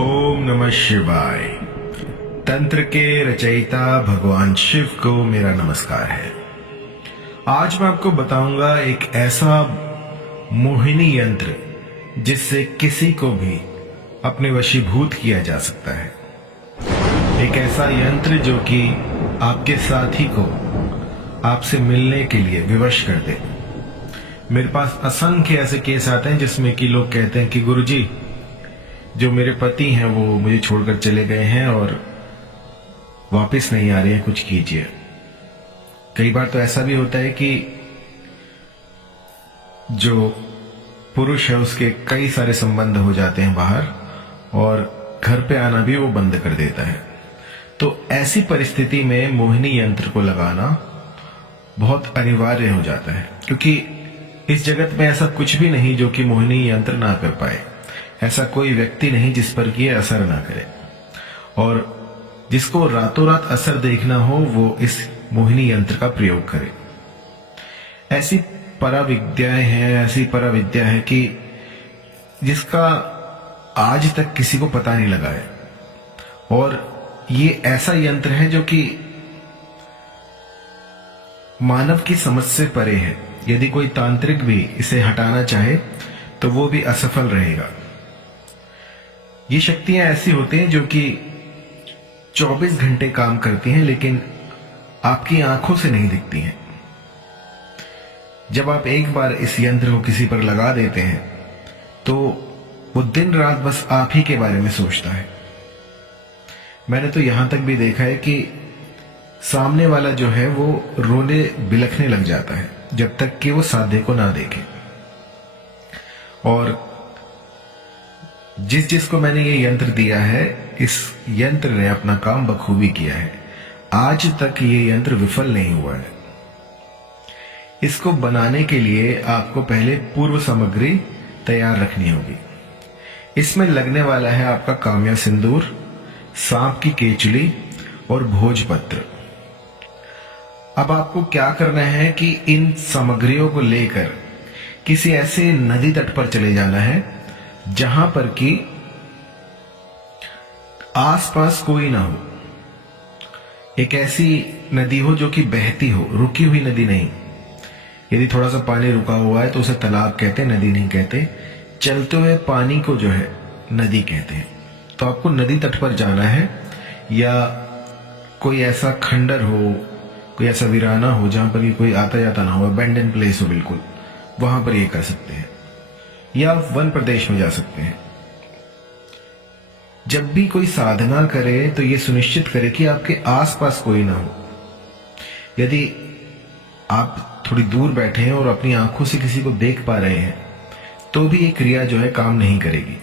ओम नमः शिवाय। तंत्र के रचयिता भगवान शिव को मेरा नमस्कार है। आज मैं आपको बताऊंगा एक ऐसा मोहिनी यंत्र जिससे किसी को भी अपने वशीभूत किया जा सकता है। एक ऐसा यंत्र जो कि आपके साथी को आपसे मिलने के लिए विवश कर दे। मेरे पास असंख्य ऐसे केस आते हैं जिसमें कि लोग कहते हैं कि गुरुजी, जो मेरे पति हैं वो मुझे छोड़कर चले गए हैं और वापस नहीं आ रहे हैं, कुछ कीजिए। कई बार तो ऐसा भी होता है कि जो पुरुष है उसके कई सारे संबंध हो जाते हैं बाहर और घर पे आना भी वो बंद कर देता है। तो ऐसी परिस्थिति में मोहिनी यंत्र को लगाना बहुत अनिवार्य हो जाता है, क्योंकि इस जगत में ऐसा कुछ भी नहीं जो कि मोहिनी यंत्र ना कर पाए। ऐसा कोई व्यक्ति नहीं जिस पर कि असर ना करे, और जिसको रातों रात असर देखना हो वो इस मोहिनी यंत्र का प्रयोग करे। ऐसी पराविद्याएं हैं, ऐसी पराविद्या है कि जिसका आज तक किसी को पता नहीं लगा है, और ये ऐसा यंत्र है जो कि मानव की समझ से परे है। यदि कोई तांत्रिक भी इसे हटाना चाहे तो वो भी असफल रहेगा। ये शक्तियां ऐसी होती हैं जो कि 24 घंटे काम करती हैं, लेकिन आपकी आंखों से नहीं दिखती हैं। जब आप एक बार इस यंत्र को किसी पर लगा देते हैं तो वो दिन रात बस आप ही के बारे में सोचता है। मैंने तो यहां तक भी देखा है कि सामने वाला जो है वो रोने बिलखने लग जाता है जब तक कि वो साधे को ना देखे। और जिसको मैंने ये यंत्र दिया है, इस यंत्र ने अपना काम बखूबी किया है। आज तक ये यंत्र विफल नहीं हुआ है। इसको बनाने के लिए आपको पहले पूर्व सामग्री तैयार रखनी होगी। इसमें लगने वाला है आपका काम्या सिंदूर, सांप की केचुली और भोजपत्र। अब आपको क्या करना है कि इन सामग्रियों को लेकर किसी ऐसे नदी तट पर चले जाना है जहां पर कि आसपास कोई ना हो। एक ऐसी नदी हो जो कि बहती हो, रुकी हुई नदी नहीं। यदि थोड़ा सा पानी रुका हुआ है तो उसे तालाब कहते हैं, नदी नहीं कहते। चलते हुए पानी को जो है नदी कहते हैं। तो आपको नदी तट पर जाना है, या कोई ऐसा खंडर हो, कोई ऐसा वीराना हो जहां पर कोई आता जाता ना हो, अबैंडन प्लेस हो बिल्कुल, वहां पर ये कर सकते हैं। या आप वन प्रदेश में जा सकते हैं। जब भी कोई साधना करे तो ये सुनिश्चित करे कि आपके आसपास कोई ना हो। यदि आप थोड़ी दूर बैठे हैं और अपनी आंखों से किसी को देख पा रहे हैं तो भी ये क्रिया जो है काम नहीं करेगी।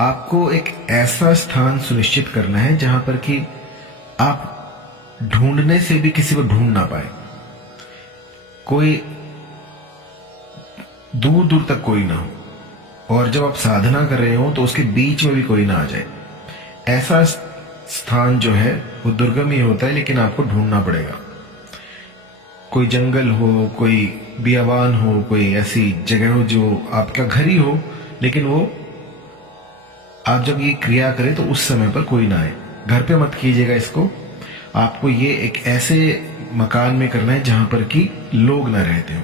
आपको एक ऐसा स्थान सुनिश्चित करना है जहां पर कि आप ढूंढने से भी किसी को ढूंढ ना पाए। कोई दूर दूर तक कोई ना हो, और जब आप साधना कर रहे हो तो उसके बीच में भी कोई ना आ जाए। ऐसा स्थान जो है वो दुर्गम ही होता है, लेकिन आपको ढूंढना पड़ेगा। कोई जंगल हो, कोई बियावान हो, कोई ऐसी जगह हो जो आपका घर ही हो, लेकिन वो आप जब ये क्रिया करें तो उस समय पर कोई ना आए। घर पे मत कीजिएगा इसको। आपको ये एक ऐसे मकान में करना है जहां पर कि लोग ना रहते हो,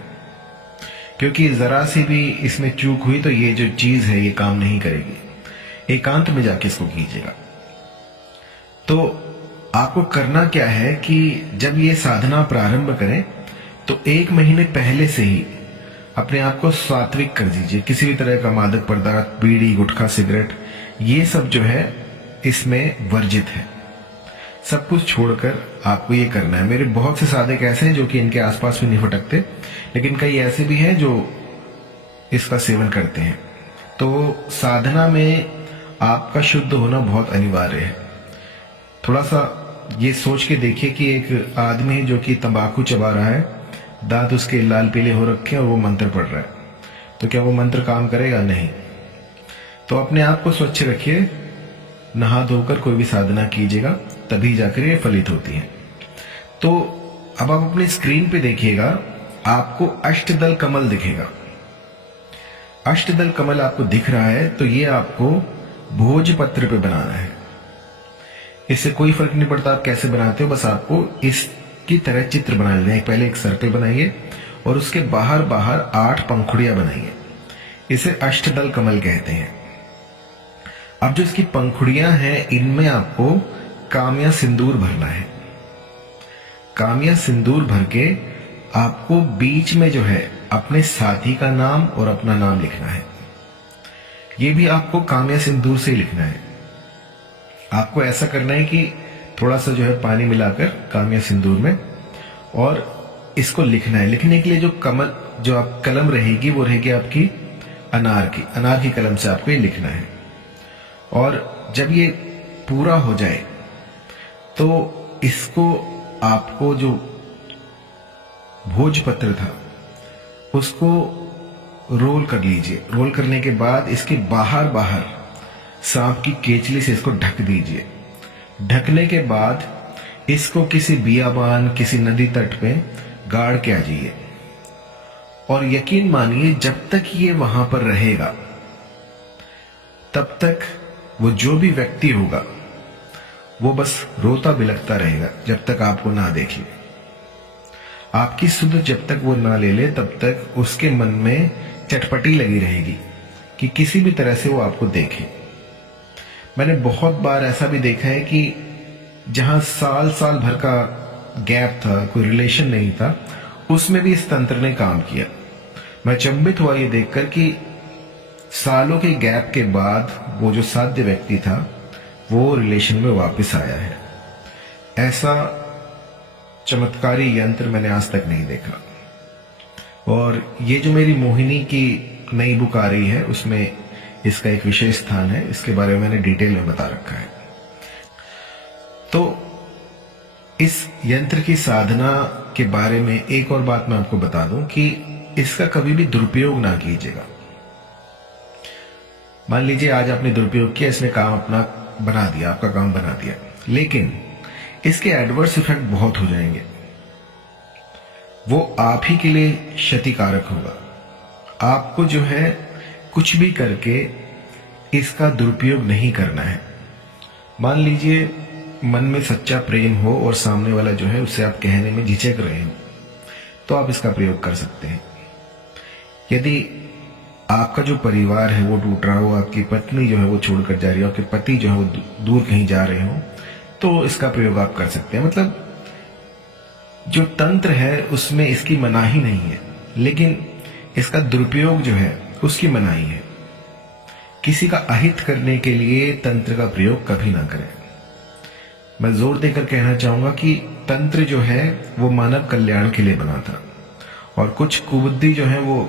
क्योंकि जरा सी भी इसमें चूक हुई तो ये जो चीज है ये काम नहीं करेगी। एकांत में जाके इसको कीजिएगा। तो आपको करना क्या है कि जब ये साधना प्रारंभ करें तो 1 महीने पहले से ही अपने आप को सात्विक कर दीजिए। किसी भी तरह का मादक पदार्थ, बीड़ी, गुटखा, सिगरेट, ये सब जो है इसमें वर्जित है। सब कुछ छोड़कर आपको ये करना है। मेरे बहुत से साधक ऐसे हैं जो कि इनके आसपास भी नहीं फटकते, लेकिन कई ऐसे भी हैं जो इसका सेवन करते हैं। तो साधना में आपका शुद्ध होना बहुत अनिवार्य है। थोड़ा सा ये सोच के देखिए कि एक आदमी है जो कि तंबाकू चबा रहा है, दांत उसके लाल पीले हो रखे हैं और वो मंत्र पढ़ रहा है, तो क्या वो मंत्र काम करेगा? नहीं। तो अपने आप को स्वच्छ रखिए, नहा धोकर कोई भी साधना कीजिएगा, तभी जाकर ये फलित होती है। तो अब आप अपनी स्क्रीन पे देखिएगा, आपको अष्टदल कमल दिखेगा। अष्टदल कमल आपको दिख रहा है तो ये आपको भोजपत्र पे बनाना है। इससे कोई फर्क नहीं पड़ता आप कैसे बनाते हो, बस आपको इसकी तरह चित्र बना लेना है। पहले एक सर्कल बनाइए और उसके बाहर बाहर 8 पंखुड़ियां बनाइए। इसे अष्टदल कमल कहते हैं। अब जो इसकी पंखुड़ियां हैं, इनमें आपको काम्या सिंदूर भरना है। काम्या सिंदूर भर के आपको बीच में जो है अपने साथी का नाम और अपना नाम लिखना है। यह भी आपको काम्या सिंदूर से ही लिखना है। आपको ऐसा करना है कि थोड़ा सा जो है पानी मिलाकर काम्या सिंदूर में, और इसको लिखना है। लिखने के लिए जो आप कलम रहेगी वो रहेगी आपकी अनार की कलम से आपको ये लिखना है। और जब ये पूरा हो जाए तो इसको आपको जो भोजपत्र था उसको रोल कर लीजिए। रोल करने के बाद इसके बाहर बाहर सांप की केचली से इसको ढक दीजिए। ढकने के बाद इसको किसी बियाबान, किसी नदी तट पे गाड़ के आ जाइए। और यकीन मानिए जब तक ये वहां पर रहेगा तब तक वो जो भी व्यक्ति होगा वो बस रोता बिलखता रहेगा जब तक आपको ना देख ले। आपकी सुध जब तक वो ना ले ले तब तक उसके मन में चटपटी लगी रहेगी कि किसी भी तरह से वो आपको देखे। मैंने बहुत बार ऐसा भी देखा है कि जहां साल साल भर का गैप था, कोई रिलेशन नहीं था, उसमें भी इस तंत्र ने काम किया। मैं चंबित हुआ ये देखकर कि सालों के गैप के बाद वो जो साध्य व्यक्ति था वो रिलेशन में वापस आया है। ऐसा चमत्कारी यंत्र मैंने आज तक नहीं देखा। और ये जो मेरी मोहिनी की नई बुक आ रही है उसमें इसका एक विशेष स्थान है। इसके बारे में मैंने डिटेल में बता रखा है। तो इस यंत्र की साधना के बारे में एक और बात मैं आपको बता दूं कि इसका कभी भी दुरुपयोग ना कीजिएगा। मान लीजिए आज आपने दुरुपयोग किया, इसने काम अपना बना दिया, आपका काम बना दिया, लेकिन इसके एडवर्स इफेक्ट बहुत हो जाएंगे। वो आप ही के लिए क्षतिकारक होगा। आपको जो है कुछ भी करके इसका दुरुपयोग नहीं करना है। मान लीजिए मन में सच्चा प्रेम हो और सामने वाला जो है उससे आप कहने में झिझक रहे हो, तो आप इसका प्रयोग कर सकते हैं। यदि आपका जो परिवार है वो टूट रहा हो, आपकी पत्नी जो है वो छोड़कर जा रही हो, आपके पति जो है वो दूर कहीं जा रहे हो, तो इसका प्रयोग आप कर सकते हैं। मतलब जो तंत्र है उसमें इसकी मनाही नहीं है, लेकिन इसका दुरुपयोग जो है उसकी मनाही है। किसी का अहित करने के लिए तंत्र का प्रयोग कभी ना करें। मैं जोर देकर कहना चाहूंगा कि तंत्र जो है वो मानव कल्याण के लिए बना था, और कुछ कुबुद्धि जो है वो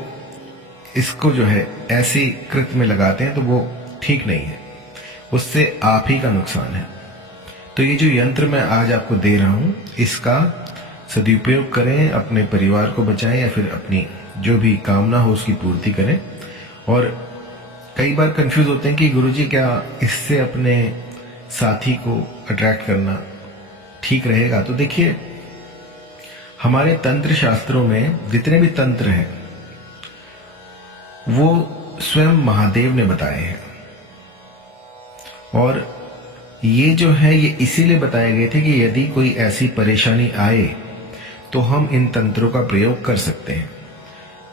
इसको जो है ऐसी कृत में लगाते हैं तो वो ठीक नहीं है, उससे आप ही का नुकसान है। तो ये जो यंत्र मैं आज आपको दे रहा हूं इसका सदुपयोग करें, अपने परिवार को बचाएं या फिर अपनी जो भी कामना हो उसकी पूर्ति करें। और कई बार कंफ्यूज होते हैं कि गुरुजी क्या इससे अपने साथी को अट्रैक्ट करना ठीक रहेगा? तो देखिए, हमारे तंत्र शास्त्रों में जितने भी तंत्र हैं वो स्वयं महादेव ने बताए हैं, और ये जो है ये इसीलिए बताए गए थे कि यदि कोई ऐसी परेशानी आए तो हम इन तंत्रों का प्रयोग कर सकते हैं।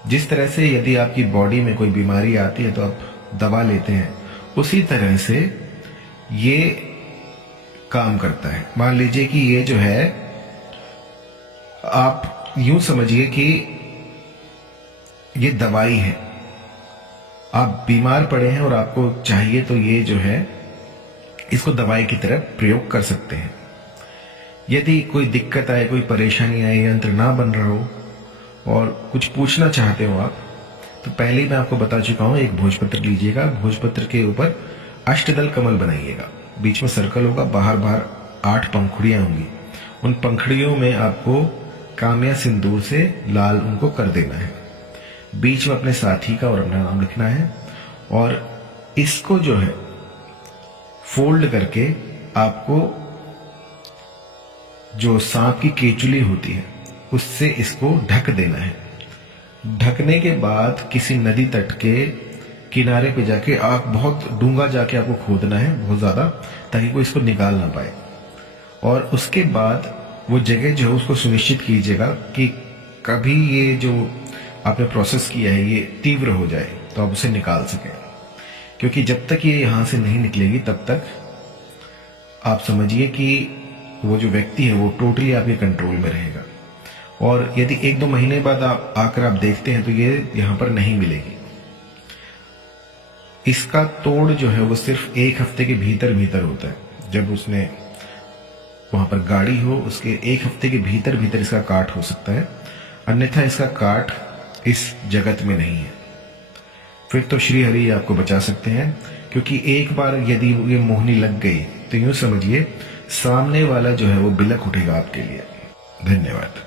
जिस तरह से यदि आपकी बॉडी में कोई बीमारी आती है तो आप दवा लेते हैं, उसी तरह से ये काम करता है। मान लीजिए कि ये जो है आप यूं समझिए कि ये दवाई है। आप बीमार पड़े हैं और आपको चाहिए तो ये जो है इसको दवाई की तरह प्रयोग कर सकते हैं। यदि कोई दिक्कत आए, कोई परेशानी आए, यंत्र ना बन रहा हो और कुछ पूछना चाहते हो आप, तो पहले ही मैं आपको बता चुका हूं, एक भोजपत्र लीजिएगा। भोजपत्र के ऊपर अष्टदल कमल बनाइएगा, बीच में सर्कल होगा, बाहर बाहर 8 पंखुड़ियां होंगी। उन पंखुड़ियों में आपको काम्या सिंदूर से लाल उनको कर देना है। बीच में अपने साथी का और अपना नाम लिखना है, और इसको जो है फोल्ड करके आपको जो सांप की केचुली होती है उससे इसको ढक देना है। ढकने के बाद किसी नदी तट के किनारे पे जाके आप बहुत डूंगा जाके आपको खोदना है बहुत ज्यादा, ताकि कोई इसको निकाल ना पाए। और उसके बाद वो जगह जो है उसको सुनिश्चित कीजिएगा कि कभी ये जो आपने प्रोसेस किया है ये तीव्र हो जाए तो आप उसे निकाल सकें, क्योंकि जब तक ये यहां से नहीं निकलेगी तब तक आप समझिए कि वो जो व्यक्ति है वो टोटली आपके कंट्रोल में रहेगा। और यदि 1-2 महीने बाद आप आकर आप देखते हैं तो ये यहां पर नहीं मिलेगी। इसका तोड़ जो है वो सिर्फ 1 हफ्ते के भीतर भीतर होता है। जब उसने वहां पर गाड़ी हो उसके 1 हफ्ते के भीतर भीतर इसका काट हो सकता है, अन्यथा इसका काट इस जगत में नहीं है। फिर तो श्री हरि आपको बचा सकते हैं, क्योंकि एक बार यदि ये मोहनी लग गई तो यूं समझिए सामने वाला जो है वो बिलक उठेगा आपके लिए। धन्यवाद।